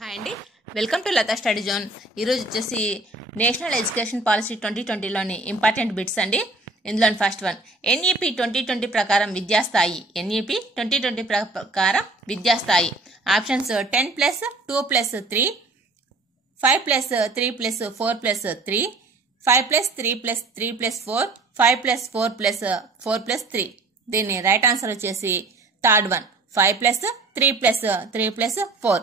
Hi అండి, welcome to Latha study zone. ఈరోజు వచ్చేసి నేషనల్ ఎడ్యుకేషన్ పాలసీ 2020లోని ఇంపార్టెంట్ బిట్స్ అండి. ఇందులో ఫస్ట్ వన్, ఎన్ఈపి 2020 ప్రకారం విద్యాస్థాయి. ఎన్ఈపి 2020 ప్రకారం విద్యాస్థాయి. ఆప్షన్స్ 10+2+3, 5+3+4+3, 5+3+3+4, 5+4+4+3. దీని రైట్ ఆన్సర్ వచ్చేసి థర్డ్ వన్, 5+3+3+4.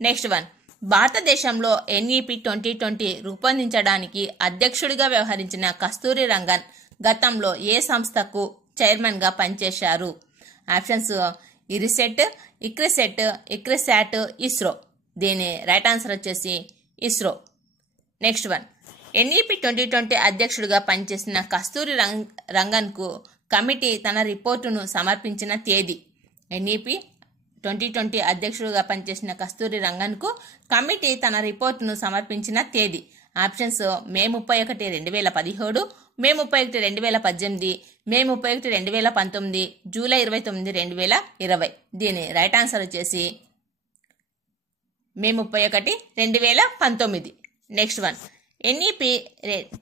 నెక్స్ట్ వన్, భారతదేశంలో ఎన్ఈపి 2020 రూపొందించడానికి అధ్యక్షుడిగా వ్యవహరించిన కస్తూరి రంగన్ గతంలో ఏ సంస్థకు చైర్మన్ గా పనిచేశారు? Options IRISET, ICRISET, ICRISAT, ISRO. దీని రైట్ ఆన్సర్ వచ్చేసి ఇస్రో. నెక్స్ట్ వన్, ఎన్ఈపి 2020 అధ్యక్షుడిగా పనిచేసిన కస్తూరి రంగన్ కు కమిటీ తన రిపోర్టును సమర్పించిన తేదీ. ఎన్ఈపి 2020 అధ్యక్షుడిగా పనిచేసిన కస్తూరి రంగన్ కు కమిటీ తన రిపోర్టును సమర్పించిన తేదీ. ఆప్షన్స్ మే 31, 2017, మే 31, 2018, మే 31, 2019, జూలై 29, 2020. దీని రైట్ ఆన్సర్ వచ్చేసి మే 31, 2019. నెక్స్ట్ వన్, ఎన్ఈపి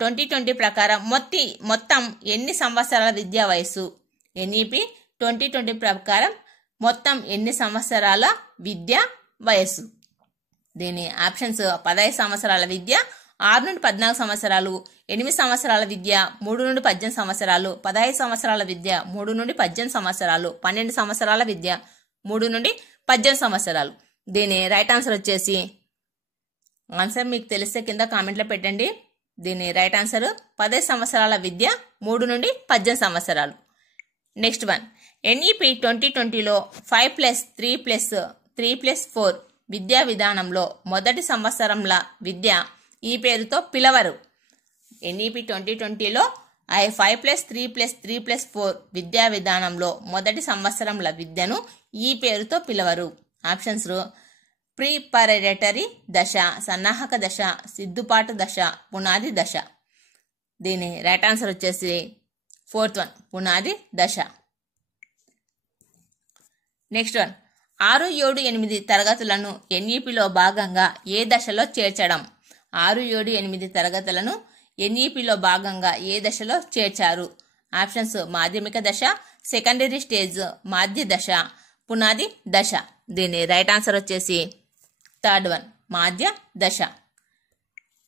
2020 ప్రకారం మొత్తం ఎన్ని సంవత్సరాల విద్యా వయస్సు? ఎన్ఈపి 2020 ప్రకారం మొత్తం ఎన్ని సంవత్సరాల విద్యా వయస్సు? దీని ఆప్షన్స్ 15 సంవత్సరాల విద్య, 6 నుండి 14 సంవత్సరాలు, 8 సంవత్సరాల విద్య, 3 నుండి 18 సంవత్సరాలు, 15 సంవత్సరాల విద్య, 3 నుండి 18 సంవత్సరాలు, 12 సంవత్సరాల విద్య, 3 నుండి 18 సంవత్సరాలు. దీని రైట్ ఆన్సర్ వచ్చేసి, ఆన్సర్ మీకు తెలిస్తే కింద కామెంట్లో పెట్టండి. దీని రైట్ ఆన్సర్ 15 సంవత్సరాల విద్య, 3 నుండి 18 సంవత్సరాలు. నెక్స్ట్ వన్, ఎన్ఈపి 2020లో 5+3+3+4 విద్యా విధానంలో మొదటి సంవత్సరంల విద్య ఈ పేరుతో పిలవరు. ఎన్ఈపి 2020లో 5+3+3+4 విద్యా విధానంలో మొదటి సంవత్సరంల విద్యను ఈ పేరుతో పిలవరు. ఆప్షన్స్ ప్రిపరేటరీ దశ, సన్నాహక దశ, సిద్ధుపాటు దశ, పునాది దశ. దీని రైట్ ఆన్సర్ వచ్చేసి ఫోర్త్ వన్, పునాది దశ. నెక్స్ట్ వన్, 6, 7, 8 తరగతులను ఎన్ఈపిలో భాగంగా ఏ దశలో చేర్చడం? 6, 7, 8 తరగతులను ఎన్ఈపిలో భాగంగా ఏ దశలో చేర్చారు? ఆప్షన్స్ మాధ్యమిక దశ, సెకండరీ స్టేజ్, మాధ్య దశ, పునాది దశ. దీని రైట్ ఆన్సర్ వచ్చేసి థర్డ్ వన్, మాధ్య దశ.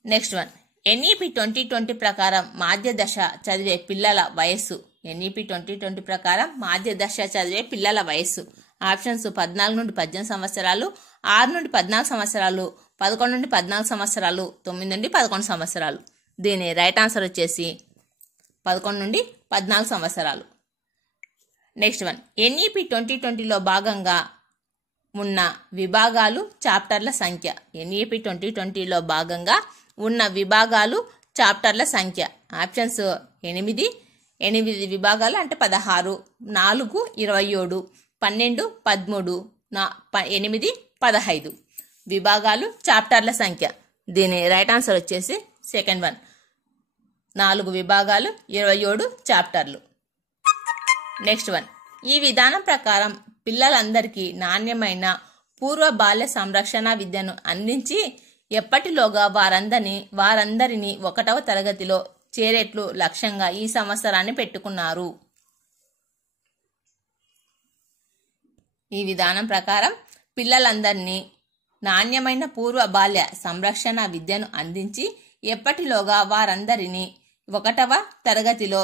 నెక్స్ట్ వన్, ఎన్ఈపి 2020 ప్రకారం మాధ్య దశ చదివే పిల్లల వయస్సు. ఎన్ఈపి 2020 ప్రకారం మాధ్య దశ చదివే పిల్లల వయస్సు. ఆప్షన్స్ 14 నుండి 18 సంవత్సరాలు, 6 నుండి 14 సంవత్సరాలు, 11 నుండి 14 సంవత్సరాలు, 9 నుండి 11 సంవత్సరాలు. దీని రైట్ ఆన్సర్ వచ్చేసి 11 నుండి 14 సంవత్సరాలు. నెక్స్ట్ వన్, ఎన్ఈపి 2020లో భాగంగా ఉన్న విభాగాలు, చాప్టర్ల సంఖ్య. ఎన్ఈపి 2020లో భాగంగా ఉన్న విభాగాలు, చాప్టర్ల సంఖ్య. ఆప్షన్స్ 8 విభాగాలు అంటే 16, 4 27, 12 13, 8 15 విభాగాలు, చాప్టర్ల సంఖ్య. దీని రైట్ ఆన్సర్ వచ్చేసి సెకండ్ వన్, 4 విభాగాలు, 27 చాప్టర్లు. నెక్స్ట్ వన్, ఈ విధానం ప్రకారం పిల్లలందరికీ నాణ్యమైన పూర్వ బాల్య సంరక్షణ విద్యను అందించి ఎప్పటిలోగా వారందరినీ 1వ తరగతిలో చేరేట్లు లక్ష్యంగా ఈ సంవత్సరాన్ని పెట్టుకున్నారు. ఈ విధానం ప్రకారం పిల్లలందరినీ నాణ్యమైన పూర్వ బాల్య సంరక్షణ విద్యను అందించి ఎప్పటిలోగా వారందరినీ 1వ తరగతిలో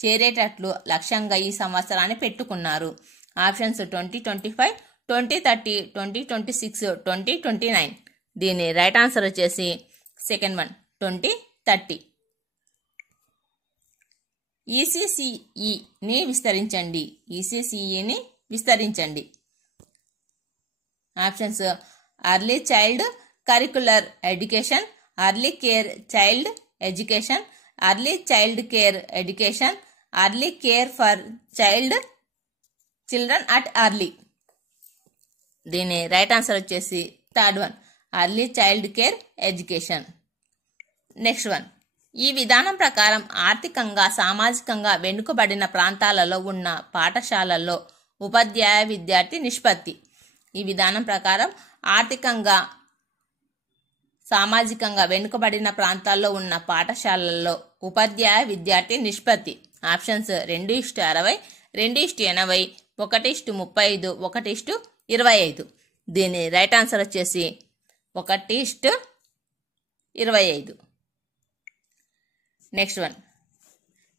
చేరేటట్లు లక్ష్యంగా ఈ సంవత్సరాన్ని పెట్టుకున్నారు. ఆప్షన్స్ 2025, 2030, 2026, 2029. దీని రైట్ ఆన్సర్ వచ్చేసి సెకండ్ వన్, 2030. ఈసీసీఈని విస్తరించండి. ఈసీసీఈని విస్తరించండి. Options early child curricular education, early care child education, early child care education, early care for children at early. దీని రైట్ ఆన్సర్ వచ్చేసి third one, early child care education. Next one, ఈ విధానం ప్రకారం ఆర్థికంగా, సామాజికంగా వెనుకబడిన ప్రాంతాలలో ఉన్న పాఠశాలల్లో ఉపాధ్యాయ విద్యార్థి నిష్పత్తి. ఈ విధానం ప్రకారం ఆర్థికంగా సామాజికంగా వెనుకబడిన ప్రాంతాల్లో ఉన్న పాఠశాలల్లో ఉపాధ్యాయ విద్యార్థి నిష్పత్తి. ఆప్షన్స్ 2:60, 2:80, 1:35, 1:25. దీని రైట్ ఆన్సర్ వచ్చేసి 1:25. నెక్స్ట్ వన్,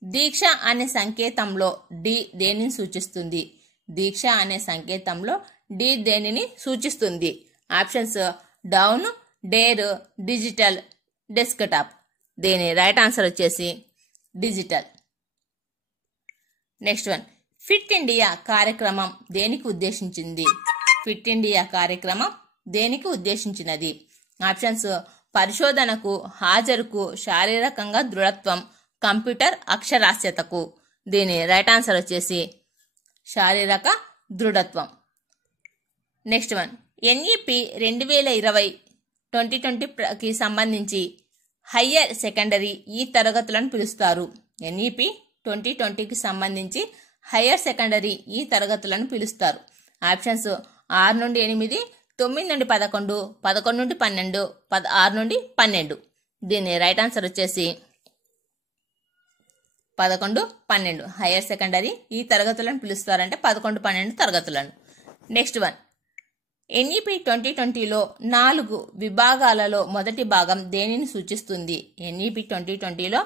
దీక్ష అనే సంకేతంలో డి దేనిని సూచిస్తుంది? దీక్ష అనే సంకేతంలో డి దేనిని సూచిస్తుంది? Options down, dare, digital, desktop. దీని రైట్ ఆన్సర్ వచ్చేసి digital. Next one, fit India కార్యక్రమం దేనికి ఉద్దేశించింది? ఫిట్ ఇండియా కార్యక్రమం దేనికి ఉద్దేశించినది? ఆప్షన్స్ పరిశోధనకు, హాజరుకు, శారీరకంగా దృఢత్వం, కంప్యూటర్ అక్షరాస్యతకు. దీని రైట్ ఆన్సర్ వచ్చేసి శారీరక దృఢత్వం. నెక్స్ట్ వన్, ఎన్ఈపి 2020-2020కి సంబంధించి హయ్యర్ సెకండరీ ఈ తరగతులను పిలుస్తారు. ఎన్ఈపి 2020కి సంబంధించి హయ్యర్ సెకండరీ ఈ తరగతులను పిలుస్తారు. ఆప్షన్స్ 6 నుండి 8, 9 నుండి 11, 11 నుండి 12, 6 నుండి 12. దీని రైట్ ఆన్సర్ వచ్చేసి 11, 12. హయ్యర్ సెకండరీ ఈ తరగతులను పిలుస్తారంటే 11, 12 తరగతులను. నెక్స్ట్ వన్, ఎన్ఈపి 2020లో 4 విభాగాలలో మొదటి భాగం దేనిని సూచిస్తుంది? ఎన్ఈపి 2020లో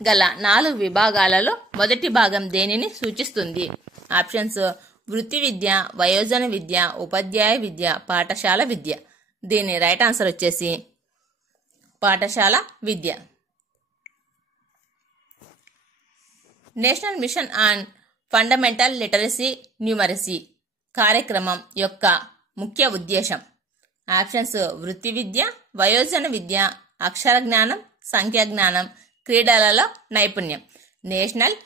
గల 4 విభాగాలలో మొదటి భాగం దేనిని సూచిస్తుంది? ఆప్షన్స్ వృత్తి విద్య, వయోజన విద్య, ఉపాధ్యాయ విద్య, పాఠశాల విద్య. దీని రైట్ ఆన్సర్ వచ్చేసి పాఠశాల విద్య. National mission on fundamental literacy numeracy కార్యక్రమం యొక్క ముఖ్య ఉద్దేశం. ఆప్షన్స్ వృత్తి విద్య, వయోజన విద్య, అక్షర జ్ఞానం, సంఖ్యా జ్ఞానం, క్రీడలలో నైపుణ్యం. National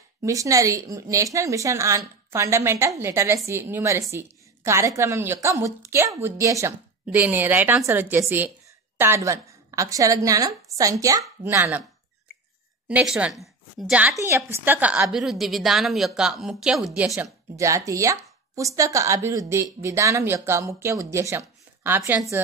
mission on fundamental literacy numeracy కార్యక్రమం యొక్క ముఖ్య ఉద్దేశం. దీని రైట్ ఆన్సర్ వచ్చేసి థర్డ్ వన్, అక్షర జ్ఞానం, సంఖ్యా జ్ఞానం. నెక్స్ట్ వన్, జాతీయ పుస్తక అభివృద్ధి విధానం యొక్క ముఖ్య ఉద్దేశం. జాతీయ పుస్తక అభివృద్ధి విధానం యొక్క ముఖ్య ఉద్దేశం. ఆప్షన్స్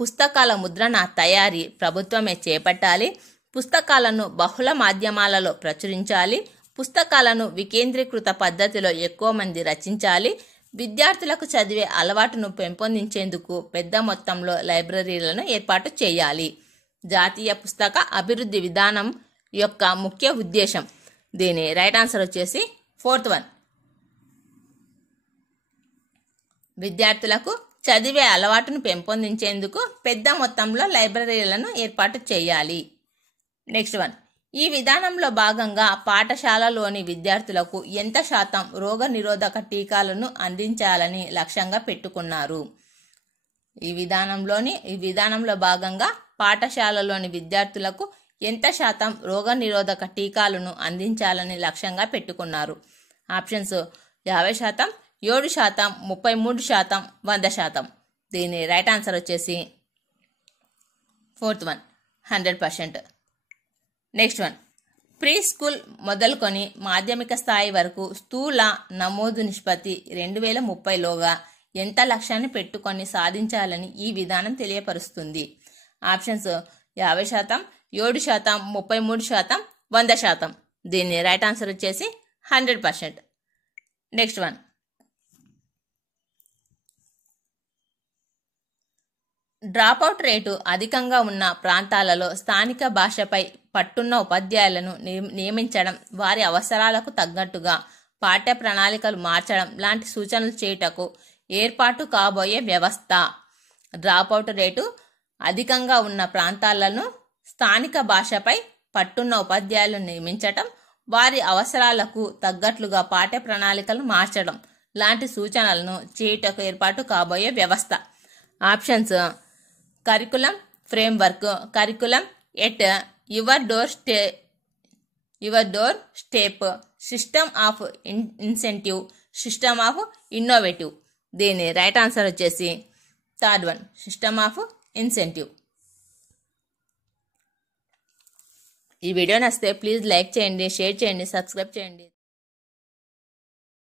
పుస్తకాల ముద్రణ తయారీ ప్రభుత్వమే చేపట్టాలి, పుస్తకాలను బహుళ మాధ్యమాలలో ప్రచురించాలి, పుస్తకాలను వికేంద్రీకృత పద్ధతిలో ఎక్కువ మంది రచించాలి, విద్యార్థులకు చదివే అలవాటును పెంపొందించేందుకు పెద్ద మొత్తంలో లైబ్రరీలను ఏర్పాటు చేయాలి. జాతీయ పుస్తక అభివృద్ధి విధానం యొక్క ముఖ్య ఉద్దేశం. దీని రైట్ ఆన్సర్ వచ్చేసి ఫోర్త్ వన్, విద్యార్థులకు చదివే అలవాటును పెంపొందించేందుకు పెద్ద మొత్తంలో లైబ్రరీలను ఏర్పాటు చేయాలి. నెక్స్ట్ వన్, ఈ విధానంలో భాగంగా పాఠశాలలోని విద్యార్థులకు ఎంత శాతం రోగ నిరోధక టీకాలను అందించాలని లక్ష్యంగా పెట్టుకున్నారు? ఈ విధానంలో భాగంగా పాఠశాలలోని విద్యార్థులకు ఎంత శాతం రోగ నిరోధక టీకాలను అందించాలని లక్ష్యంగా పెట్టుకున్నారు? ఆప్షన్స్ 50%, 7%, 33%, 100%. దీని రైట్ ఆన్సర్ వచ్చేసి fourth one, 100%. Next one, pre school మొదలుకొని మాధ్యమిక స్థాయి వరకు స్థూల నమోదు నిష్పత్తి 2030లోగా ఎంత లక్ష్యాన్ని పెట్టుకొని సాధించాలని ఈ విధానం తెలియపరుస్తుంది? ఆప్షన్స్ 50%, 7%, 33%, 100%. దీని రైట్ ఆన్సర్ వచ్చేసి 100%. నెక్స్ట్ వన్, డ్రాపౌట్ రేటు అధికంగా ఉన్న ప్రాంతాలలో స్థానిక భాషపై పట్టున్న ఉపాధ్యాయులను నియమించడం, వారి అవసరాలకు తగ్గట్టుగా పాఠ్య ప్రణాళికలు మార్చడం లాంటి సూచనలు చేయుటకు ఏర్పాటు కాబోయే వ్యవస్థ. డ్రాపౌట్ రేటు అధికంగా ఉన్న ప్రాంతాలను స్థానిక భాషపై పట్టున్న ఉపాధ్యాయులను నియమించడం, వారి అవసరాలకు తగ్గట్లుగా పాఠ్య ప్రణాళికలు మార్చడం లాంటి సూచనలను చేయుటకు ఏర్పాటు కాబోయే వ్యవస్థ. Options curriculum framework, curriculum at your door step, system of incentive, system of innovative. దీని రైట్ ఆన్సర్ వచ్చేసి third one, system of incentive. ఈ వీడియో నచ్చితే ప్లీజ్ లైక్ చేయండి, షేర్ చేయండి, సబ్స్క్రైబ్ చేయండి.